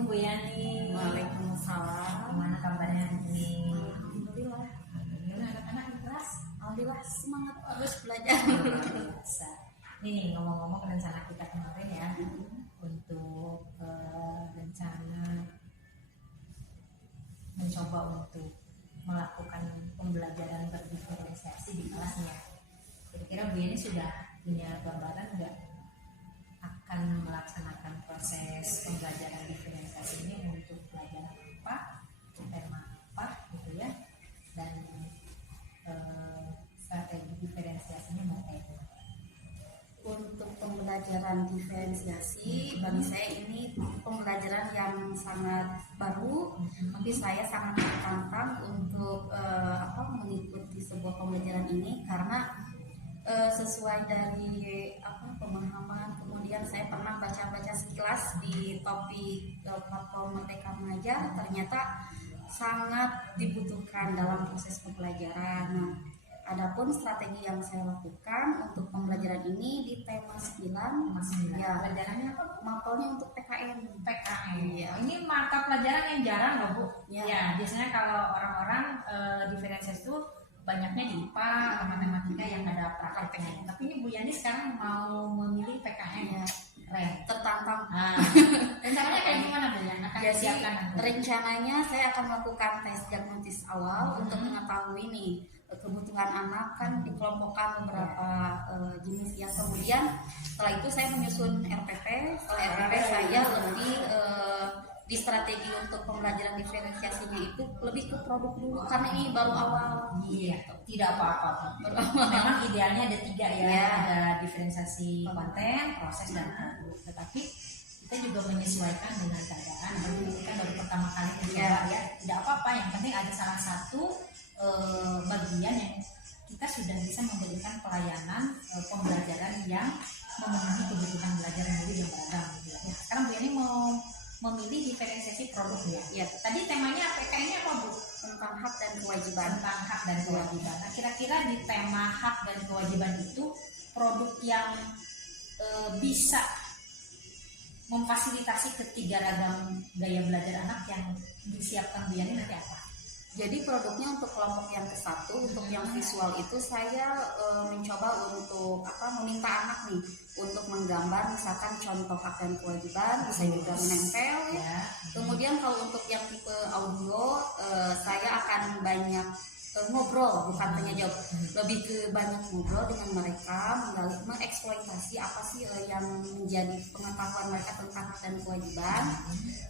Assalamualaikum Bu Yani. Waalaikumsalam. Gimana kabarnya ini? Alhamdulillah. Gimana anak-anak di kelas? Alhamdulillah semangat terus belajar. Biasa. Ini ngomong-ngomong rencana kita kemarin ya, untuk rencana mencoba untuk melakukan pembelajaran berdiferensiasi di kelasnya. Kira-kira Bu Yani sudah punya gambaran nggak akan melaksanakan proses pembelajaran diferensiasi ini untuk pelajaran apa, tema apa gitu ya, dan strategi diferensiasinya mau kayak gimana? Untuk pembelajaran diferensiasi bagi saya ini pembelajaran yang sangat baru, tapi saya sangat tertantang untuk mengikuti sebuah pembelajaran ini karena sesuai dari pemahaman. Kemudian saya pernah baca-baca sekilas di topik platform Merdeka Mengajar, ternyata sangat dibutuhkan dalam proses pembelajaran. Nah, adapun strategi yang saya lakukan untuk pembelajaran ini di tema 9, ya, Pelajarannya apa? mapelnya untuk PKN. Ya. Ini mata pelajaran yang jarang loh Bu. Ya. Biasanya kalau orang-orang diferensiasi itu banyaknya di IPA atau matematika yang ada prakteknya. Tapi ini Bu Yani sekarang mau memilih PKN ya. Keren. Tertantang. Rencananya kayak gimana Bu Yani? Akan Jadi disiapkan nanti? rencananya saya akan melakukan tes diagnosis awal untuk mengetahui nih kebutuhan anak, kan dikelompokkan beberapa jenis ya. Kemudian setelah itu saya menyusun RPP. Setelah RPP saya lebih di strategi untuk pembelajaran diferensiasinya itu lebih ke produk dulu karena ini baru awal. Iya, tidak apa-apa. Memang idealnya ada 3 ya, ada diferensiasi konten, proses, dan produk. Tetapi kita juga menyesuaikan dengan keadaan. Ini kan baru pertama kali mencoba ya, tidak apa-apa. Yang penting ada salah satu bagian yang kita sudah bisa memberikan pelayanan pembelajaran yang memenuhi kebutuhan belajar murid yang beragam. Gitu ya. Sekarang Bu Yani mau memilih diferensiasi produk ya. Ya. Tadi temanya PK-nya apa Bu? Tentang hak dan kewajiban. Tentang hak dan kewajiban. Nah, kira-kira di tema hak dan kewajiban itu produk yang bisa memfasilitasi ketiga ragam gaya belajar anak yang disiapkan Bu Yani nanti apa? Jadi produknya untuk kelompok yang ke-1, untuk yang visual itu saya mencoba untuk meminta anak nih untuk menggambar misalkan contoh hak dan kewajiban, bisa juga menempel ya. Kemudian kalau untuk yang tipe audio saya akan banyak ngobrol, bukan tanya jawab, lebih ke banyak ngobrol dengan mereka, mengeksploitasi apa sih yang menjadi pengetahuan mereka tentang hak dan kewajiban.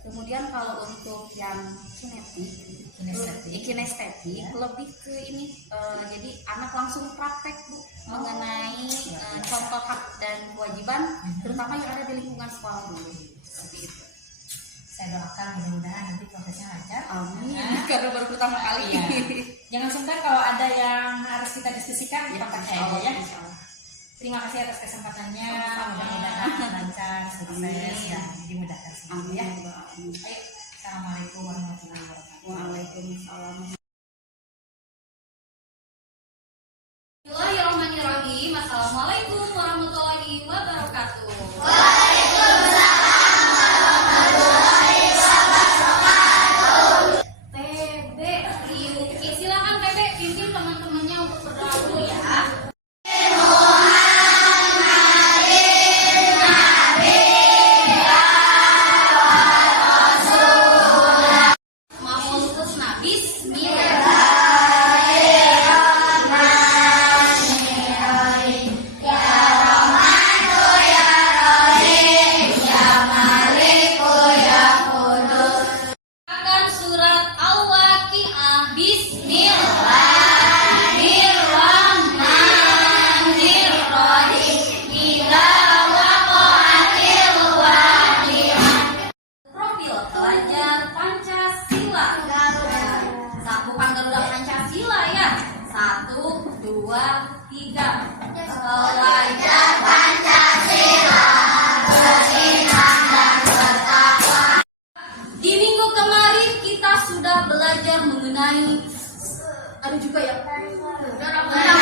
Kemudian kalau untuk yang kinestetik lebih ke ini, jadi anak langsung praktek Bu mengenai contoh hak dan kewajiban, terutama yang ada di lingkungan sekolah dulu. Seperti itu. Saya doakan mudah-mudahan nanti prosesnya lancar. Amin. Karena baru pertama kali. Iya. Jangan sungkan kalau ada yang harus kita diskusikan, kontak saya aja ya. Terima kasih atas kesempatannya. Mudah-mudahan lancar, sukses, dan dimudahkan semua ya. Ayo, assalamualaikum warahmatullahi wabarakatuh. Waalaikumsalam. Bismillahirrahmanirrahim. Assalamualaikum warahmatullahi wabarakatuh. TB Yuki, silakan TB pimpin teman-temannya untuk berdoa dulu ya. Maul Husna, Bismillah. Akan surat Al-Waqiah. Bismillahirrahmanirrahim. Idza waqa'atil waqi'ah. Profil pelajar Pancasila. Bukan Garuda Pancasila ya. 1, 2, 3. Pelajar Pancasila. Di minggu kemarin kita sudah belajar mengenai ada juga ya tentang apa ya?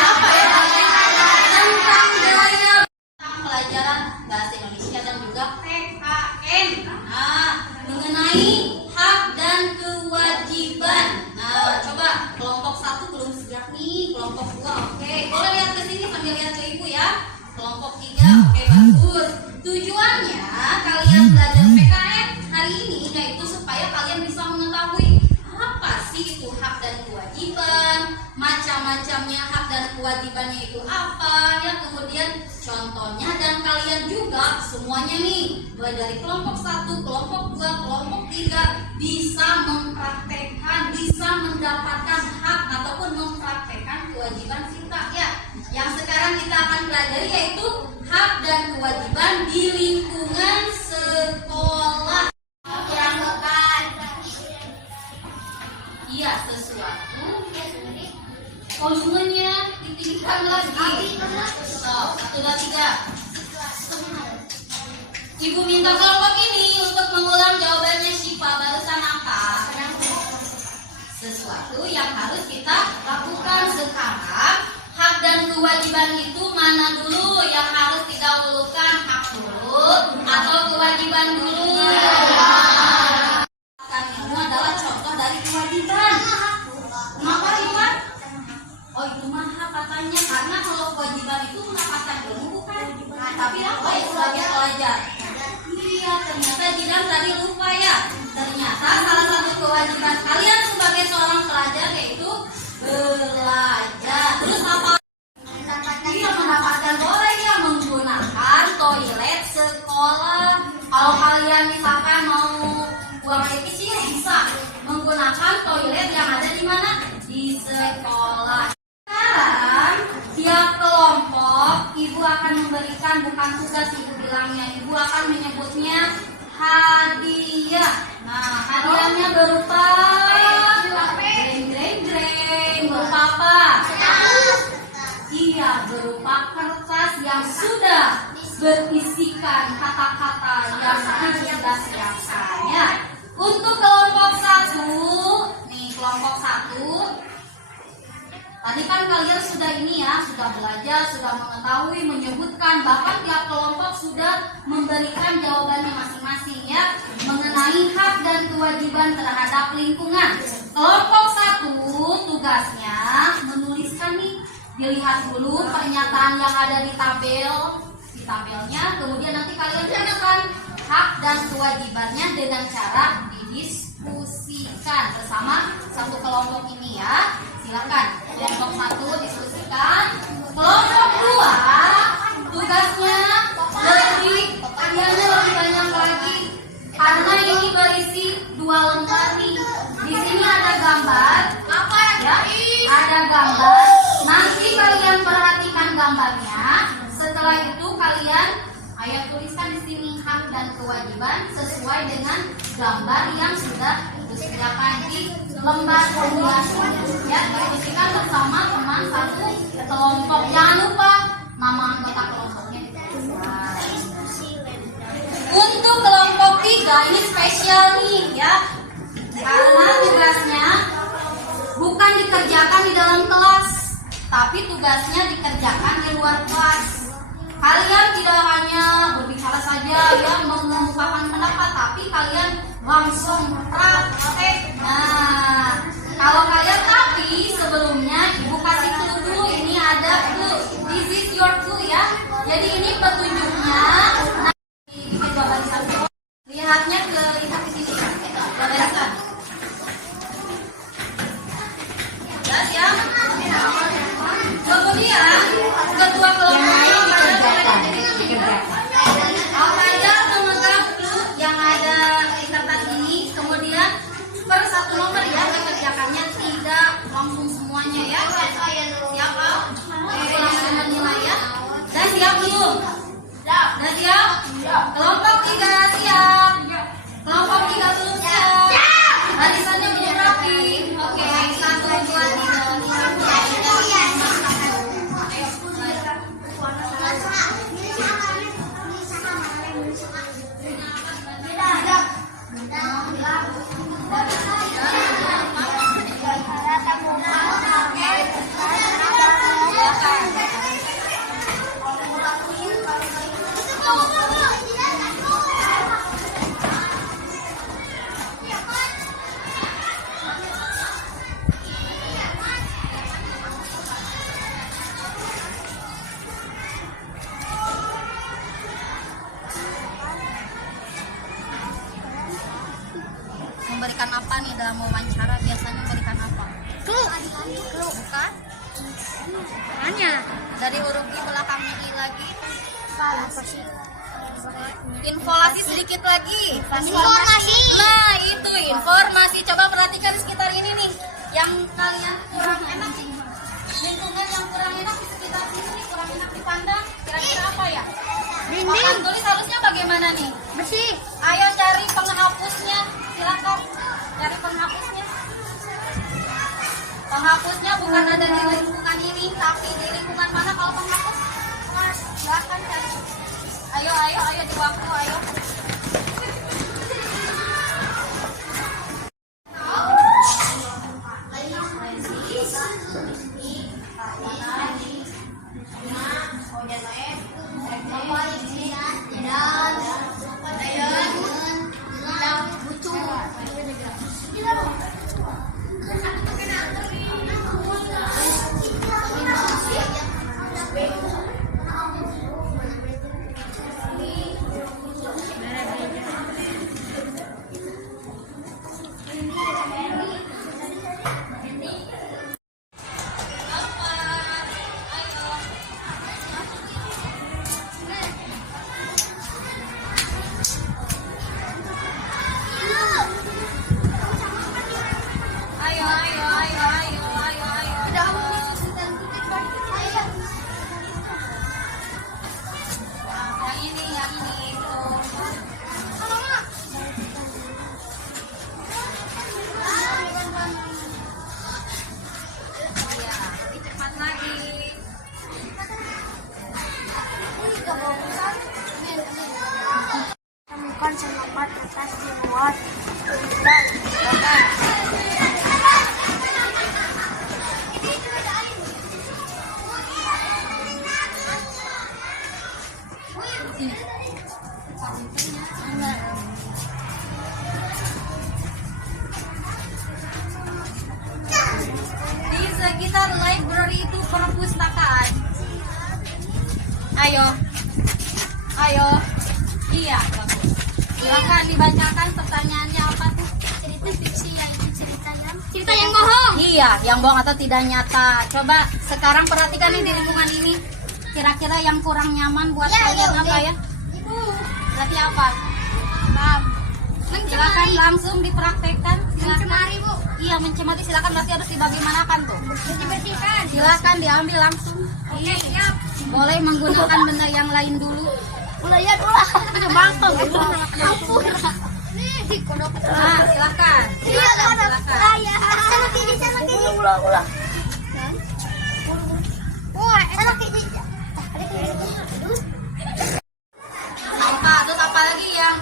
Tentang gaya pelajaran bahasa Indonesia dan juga PKN. Nah, mengenai mengenai hak dan kewajiban. Nah, coba kelompok 1 belum siap nih, kelompok 2 oke. Boleh lihat ke sini sambil lihat ke ibu ya. Kelompok 3 oke, bagus. Tujuannya kalian belajar PKN hari ini yaitu supaya kalian bisa mengetahui apa sih itu hak dan kewajiban, macam-macamnya hak dan kewajibannya itu apa ya, kemudian contohnya, dan kalian juga semuanya nih mulai dari kelompok 1, kelompok 2, kelompok 3 bisa mempraktekkan, bisa mendapatkan hak ataupun mempraktekkan kewajiban kita ya. Yang sekarang kita akan pelajari yaitu hak dan kewajiban di lingkungan sekolah. Iya, sesuatu volumenya ditinggikan lagi. So, 1, 2, 3. Ibu minta kelompok ini untuk mengulang jawabannya Syifa barusan apa? Sesuatu yang harus kita lakukan sekarang. Hak dan kewajiban itu mana dulu yang harus didahulukan? Hak dulu atau kewajiban dulu? Ini adalah contoh dari kewajiban. Kenapa Iwan? Oh, itu mah hak katanya, karena kalau kewajiban itu mendapatkan ilmu bukan? Tapi apa ya sebagai pelajar? Iya, ternyata Jidan tadi lupa ya. Ternyata salah satu kewajiban kalian sebagai seorang pelajar yaitu belajar. Terus apa? Iya, mendapatkan boleh ya menggunakan toilet sekolah. Kalau kalian misalkan mau buang air kecil bisa menggunakan toilet yang ada di mana? Di sekolah. Sekarang tiap kelompok ibu akan memberikan, bukan tugas ibu bilangnya, ibu akan menyebutnya hadiah. Nah, hadiahnya berupa greng-greng-greng. Berupa apa? Iya, berupa kertas yang sudah berisikan kata-kata yang sudah siapkan ya. Untuk kelompok 1, nih kelompok 1. Tadi kan kalian sudah ini ya, sudah belajar, sudah mengetahui, menyebutkan, bahkan tiap kelompok sudah memberikan jawabannya masing-masing ya, mengenai hak dan kewajiban terhadap lingkungan. Kelompok 1 tugasnya menuliskan nih, dilihat dulu pernyataan yang ada di tabelnya, kemudian nanti kalian tuliskan hak dan kewajibannya dengan cara didiskusikan bersama satu kelompok ini ya. Silakan. Kelompok 1 diskusikan. Kelompok 2 tugasnya hadiahnya lebih banyak lagi karena ini berisi 2 lembar nih. Di sini ada gambar. Ya, ada gambar. Nanti kalian perhatikan gambarnya. Setelah itu kalian tuliskan di sini hak dan kewajiban sesuai dengan gambar yang sudah disediakan di lembar penjelasan. Ya, diskusikan bersama teman satu kelompok. Jangan lupa nama anggota kelompoknya. Untuk kelompok 3 ini spesial nih ya, karena tugasnya bukan dikerjakan di dalam kelas, tapi tugasnya dikerjakan di luar kelas. Kalian tidak hanya berbicara saja ya, mengemukakan pendapat, tapi kalian langsung praktek. Nah, kalau kalian sebelumnya ibu kasih clue dulu, ini ada clue. This is your clue ya. Jadi ini petunjuknya. Nah, coba barisan. Lihatnya lihat ke sini. Barisan. Ya. Kemudian ketua kelompok apa aja memegang clue yang ada di kertas ini, kemudian per satu nomor ya dikerjakannya, tidak langsung semuanya ya. Siap Pak? Langsung menilai ya. Dan siap belum? Dan siap? Kelompok 3 siap. Kelompok 3 belum siap. Barisannya belum rapi. Oke, 1, 2, 3. memberikan apa nih dalam wawancara? Biasanya memberikan apa? Clue, bukan? Hanya dari huruf I belakang I lagi. Informasi sedikit lagi. Informasi. Nah, itu informasi. Coba perhatikan di sekitar ini nih. Yang kalian kurang enak nih. Lingkungan yang kurang enak di sekitar sini nih, kurang enak dipandang. Kira-kira apa ya? Papan tulis harusnya bagaimana nih? Bersih. Ayo cari penghapusnya. Silakan cari penghapusnya. Penghapusnya bukan ada di lingkungan ini, tapi di lingkungan mana kalau penghapus? Silakan cari. Ayo di waktu, ayo. Temukan selembar kertas dimuat dan Di sekitar library itu perpustakaan. Ayo. Iya, bagus. Silakan dibacakan pertanyaannya apa tuh? cerita fiksi yang cerita yang bohong. Iya, yang bohong atau tidak nyata. Coba sekarang perhatikan nih di lingkungan ini. Kira-kira yang kurang nyaman buat kalian apa ya? Berarti apa? Silakan langsung dipraktekkan. Mencemari, Bu. Iya, mencemari. Silakan berarti harus dibagaimanakan tuh. Dibersihkan. Silakan diambil langsung. Oke, siap. Boleh menggunakan benda yang lain dulu. Lihat ulah. Bangkong itu. Nih, dikodok. Nah, silakan. Silakan. Sama kiri. Ulah. Wah, sama kiri. Terus apa lagi yang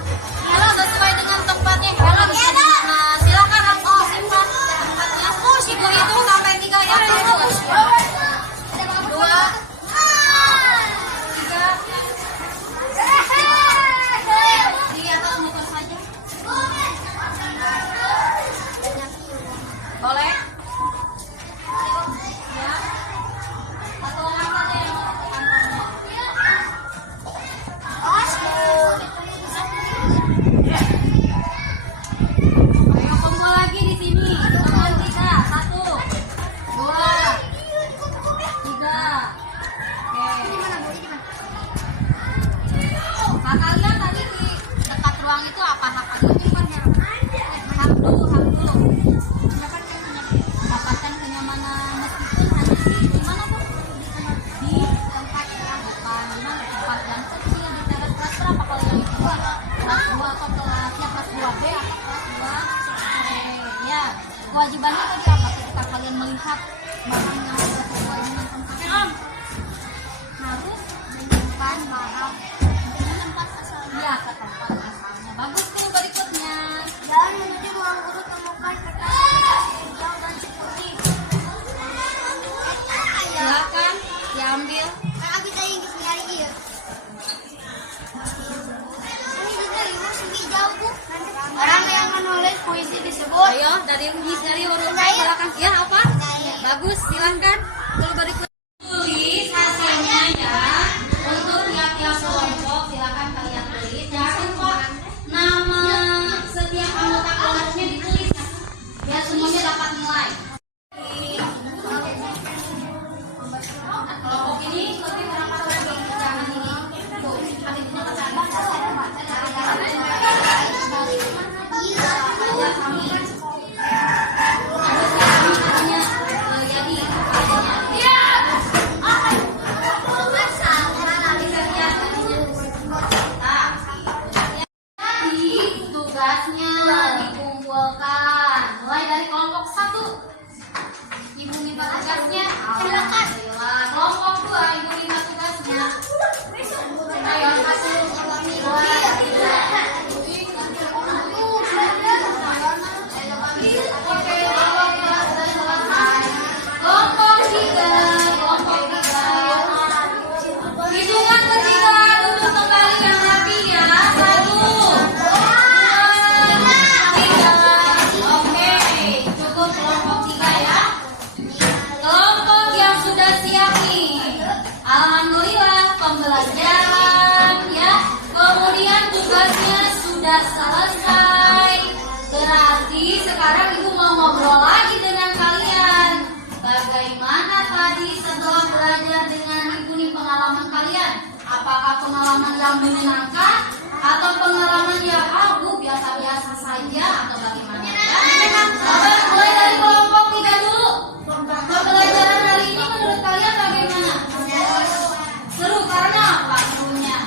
sesuai dengan tempatnya? Hello bisa di mana? Silakan langsung simpan tempatnya. Ibu itu sampai 3 ya. 2, 3. Di atas motor saja. Boleh? Ya. Satu orang saja yang mau ke kantornya. Ayo kumpul lagi di sini. Teman kita. 1, 2, 3. Oke. Hak kalian tadi di dekat ruang itu apa hak kalian? Hak dulu. Dapatkan kenyamanan meskipun hanya di mana tuh? Di tempat yang bukan di mana tempat yang kecil di teras kelas berapa kalau yang itu? Kelas 2 atau kelasnya kelas 2B atau kelas 2C? Ya, kewajibannya tadi apa ketika kalian melihat barang yang sudah sesuai dengan tempatnya? Harus menyimpan barang di tempat asalnya. Ya, ke tempat asalnya. Bagus tuh berikutnya. Dan menuju ruang guru temukan kertas hijau dan putih. Silakan diambil. Abi tadi yang nyari iya. Ini juga ibu segi jauh, Bu. Orang yang menulis puisi disebut. Ayo dari huruf I silakan. Ya apa? Bagus, silakan. Dulu berikut tulis hasilnya ya. Untuk tiap-tiap kelompok silakan kalian tulis. Jangan lupa nama setiap anggota kelompoknya ditulis. dikumpulkan. Mulai dari kelompok 1. Ibu minta tugasnya. Silakan. Kelompok 2, ibu minta tugasnya. Ayo, 1, 2, 3. Oke, kelompok 2 sudah selesai. Kelompok 3, kelompok 3. Hitungan ketiga, duduk kembali yang rapi ya. 1, 2, 3. Oke, cukup kelompok 3 ya. Kelompok yang sudah siap nih. Alhamdulillah pembelajaran ya. Kemudian tugasnya sudah selesai. Berarti sekarang ibu mau ngobrol lagi dengan kalian. Bagaimana tadi setelah belajar dengan ibu nih pengalaman kalian? Apakah pengalaman yang menyenangkan atau pengalaman yang biasa-biasa saja atau bagaimana? Ya? Mulai dari kelompok 3 dulu. Pembelajaran hari ini menurut kalian bagaimana? Seru karena apa serunya?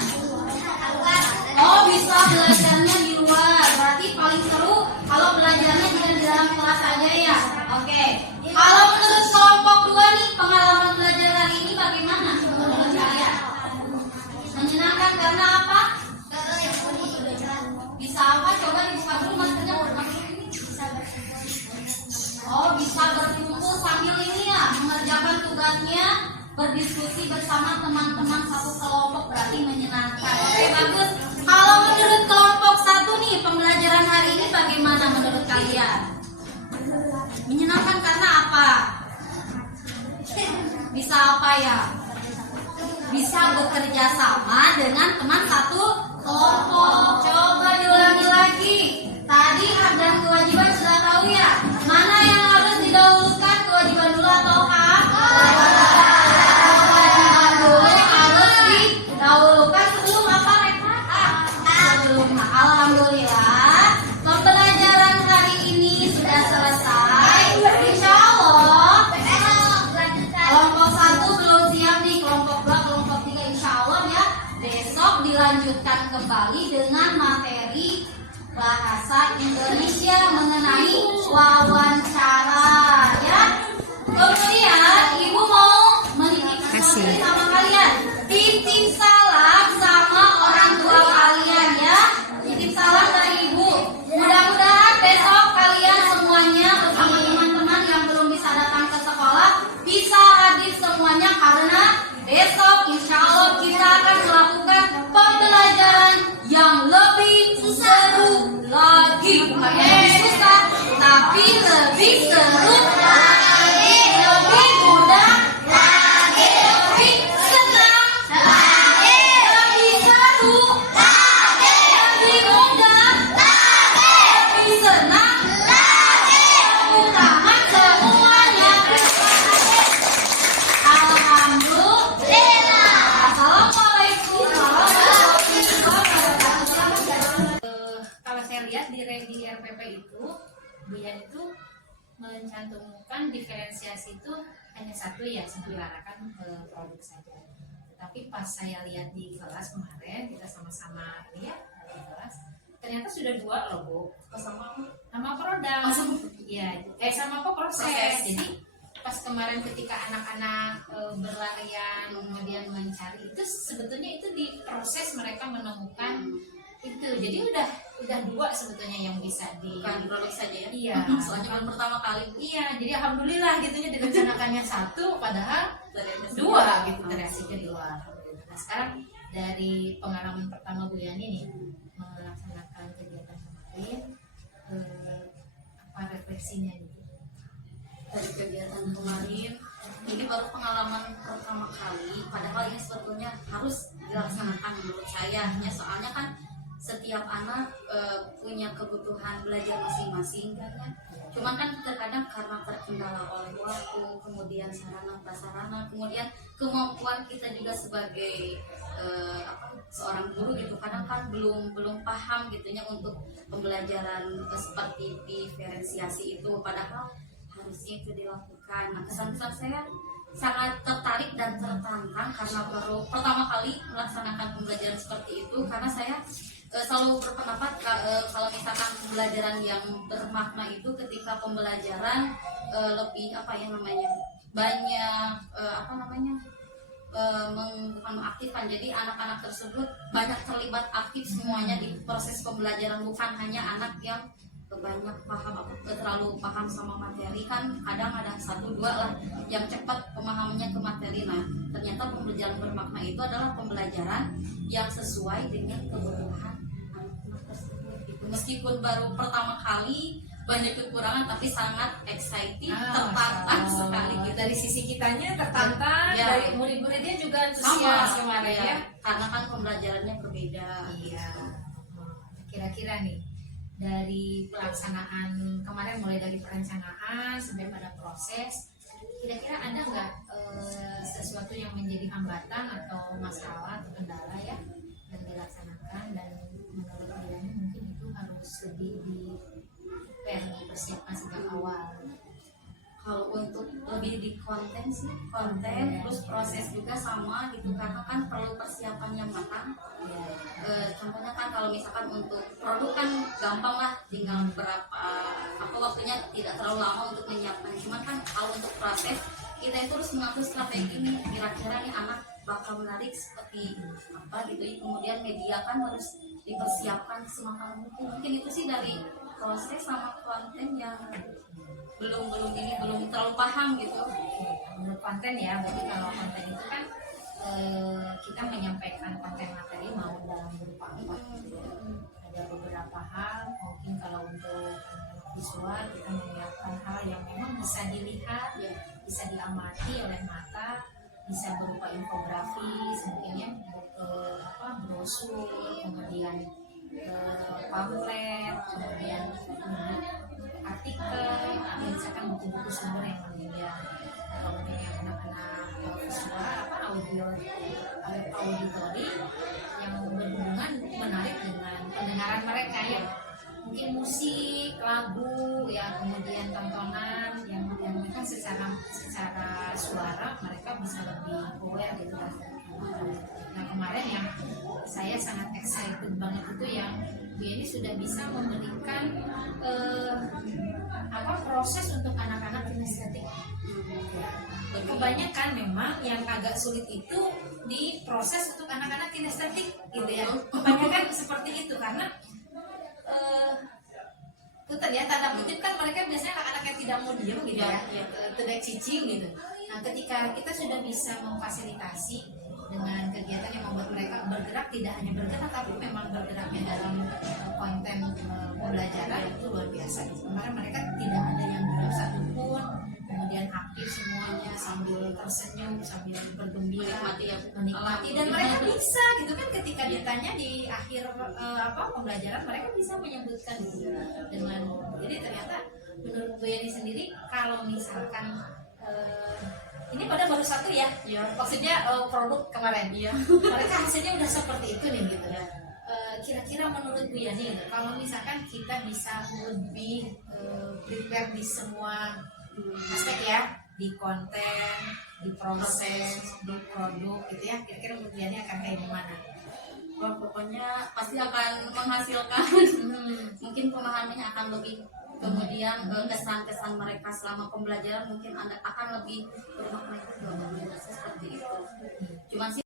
Oh, bisa belajarnya di luar. Berarti paling seru kalau belajarnya tidak di dalam kelas saja ya. Oke. Kalau menurut kelompok 2 nih, pengalaman belajar hari ini bagaimana menurut kalian? Menyenangkan karena apa? Bisa apa? Coba dibuka dulu maskernya. Oh, bisa berkumpul sambil ini ya, mengerjakan tugasnya, berdiskusi bersama teman-teman satu kelompok, berarti menyenangkan. Oke, bagus. Kalau menurut kelompok 1 nih, pembelajaran hari ini bagaimana menurut kalian? Menyenangkan karena apa? Bisa apa ya? Bisa bekerja sama dengan teman satu kelompok. Coba diulangi lagi. Tadi hak dan kewajiban sudah tahu ya. Mana yang harus didahulukan, kewajiban dulu atau hak? Kewajiban dulu harus didahulukan sebelum apa Reka? Sebelum hak. Alhamdulillah pembelajaran hari ini sudah selesai. Insya Allah kelompok 1 belum siap nih, kelompok 2, kelompok 3 insya Allah ya. Besok dilanjutkan kembali dengan materi bahasa Indonesia mengenai wawancara ya. Kemudian ibu mau menitipkan sama kalian. Titip salam sama orang tua kalian ya. Titip salam dari ibu. Mudah-mudahan besok kalian semuanya bersama teman-teman yang belum bisa datang ke sekolah bisa hadir semuanya karena besok insya Allah kita akan melakukan pembelajaran yang lebih seru lagi. Bukan lebih susah, tapi lebih seru lagi, lebih mudah lagi, lebih senang lagi, lebih seru lagi, lebih mudah lagi, lebih senang lagi. Tepuk tangan semuanya. Alhamdulillah. Assalamualaikum warahmatullahi wabarakatuh. Kalau saya lihat di RPP itu, Bu Yan itu mencantumkan diferensiasi itu hanya satu ya, menyuarakan produk saja. Tapi pas saya lihat di kelas kemarin, kita sama-sama ini ya di kelas, ternyata sudah 2 loh Bu. Sama produk. Iya, sama apa proses. Jadi pas kemarin ketika anak-anak berlarian kemudian mencari itu sebetulnya itu di proses mereka menemukan itu. Jadi udah 2 sebetulnya yang bisa di Bukan produk saja ya. Iya, Soalnya baru pertama kali. iya, jadi alhamdulillah gitunya direncanakannya 1 padahal 2 gitu kreasinya 2. Nah sekarang dari pengalaman pertama Bu Yani nih melaksanakan kegiatan kemarin, apa refleksinya gitu? Dari kegiatan kemarin ini baru pengalaman pertama kali, padahal ini sebetulnya harus dilaksanakan menurut saya ya, soalnya kan setiap anak punya kebutuhan belajar masing-masing kan ya. Cuman kan terkadang karena terkendala oleh waktu, kemudian sarana prasarana, kemudian kemampuan kita juga sebagai seorang guru gitu, kadang kan belum paham gitunya untuk pembelajaran seperti diferensiasi itu, padahal harusnya itu dilakukan. Nah, kesan-kesan saya sangat tertarik dan tertantang karena baru pertama kali melaksanakan pembelajaran seperti itu, karena saya selalu berpendapat kalau misalkan pembelajaran yang bermakna itu ketika pembelajaran lebih apa ya namanya banyak apa namanya bukan mengaktifkan, jadi anak-anak tersebut banyak terlibat aktif semuanya di proses pembelajaran, bukan hanya anak yang banyak paham terlalu paham sama materi. Kan kadang ada satu dua lah yang cepat pemahamannya ke materi. Nah ternyata pembelajaran bermakna itu adalah pembelajaran yang sesuai dengan kebutuhan anak-anak tersebut gitu. Meskipun baru pertama kali banyak kekurangan tapi sangat exciting, tertantang sekali gitu. Dari sisi kitanya tertantang, Ya. dari murid-muridnya juga antusias kemarin ya. Karena kan pembelajarannya berbeda. Iya. Kira-kira nih dari pelaksanaan kemarin, mulai dari perencanaan sampai pada proses, kira-kira ada nggak sesuatu yang menjadi hambatan atau masalah atau kendala ya yang dilaksanakan, dan menurut kalian mungkin itu harus lebih dipersiapkan sejak awal? Kalau untuk lebih di konten sih, konten terus proses juga sama gitu, karena kan perlu persiapan yang matang. Contohnya kan kalau misalkan untuk produk kan gampang lah, tinggal berapa waktunya tidak terlalu lama untuk menyiapkan. Cuman kan kalau untuk proses kita itu harus mengatur strategi nih, kira-kira nih anak bakal menarik seperti apa gitu. Kemudian media kan harus dipersiapkan semaksimal mungkin. Mungkin itu sih dari proses sama konten yang belum terlalu paham gitu. Menurut konten ya, berarti kalau konten itu kan kita menyampaikan konten materi mau dalam berupa apa gitu ya. Ada beberapa hal, mungkin kalau untuk visual kita menyiapkan hal yang memang bisa dilihat, bisa diamati oleh mata, bisa berupa infografis, mungkin ya, brosur, kemudian pamflet, kemudian artikel, misalkan buku-buku sumber yang penelitian, kemudian yang anak-anak visual auditori yang berhubungan menarik dengan pendengaran mereka ya, mungkin musik, lagu ya, kemudian tontonan yang kan secara suara mereka bisa lebih aware gitu kan. Nah kemarin yang saya sangat excited banget itu yang Bu Yeni sudah bisa memberikan proses untuk anak-anak kinestetik. Kebanyakan memang yang agak sulit itu di proses untuk anak-anak kinestetik gitu ya. Kebanyakan seperti itu karena itu ternyata tanda kutip kan mereka biasanya anak-anak yang tidak mau diem gitu ya, tidak cicing gitu. Nah ketika kita sudah bisa memfasilitasi dengan kegiatan yang membuat mereka bergerak, tidak hanya bergerak tapi memang bergeraknya dalam konten pembelajaran, itu luar biasa. Kemarin mereka tidak ada yang diam satupun, kemudian aktif semuanya sambil tersenyum, sambil bergembira, menikmati, dan mereka bisa gitu kan ketika ditanya di akhir pembelajaran mereka bisa menyebutkan gitu dengan. Jadi ternyata menurut Bu Yeni sendiri kalau misalkan ini pada baru satu ya, maksudnya produk kemarin, mereka hasilnya udah seperti itu nih gitu ya. Kira-kira menurut Bu Yani, kalau misalkan kita bisa lebih prepare di semua aspek ya, di konten, di proses, di produk gitu ya, kira-kira menurut Bu Yani akan kayak gimana? Wah, pokoknya pasti akan menghasilkan. Mungkin pemahamannya akan lebih, kemudian kesan-kesan mereka selama pembelajaran mungkin akan lebih bermakna juga seperti itu. Cuman sih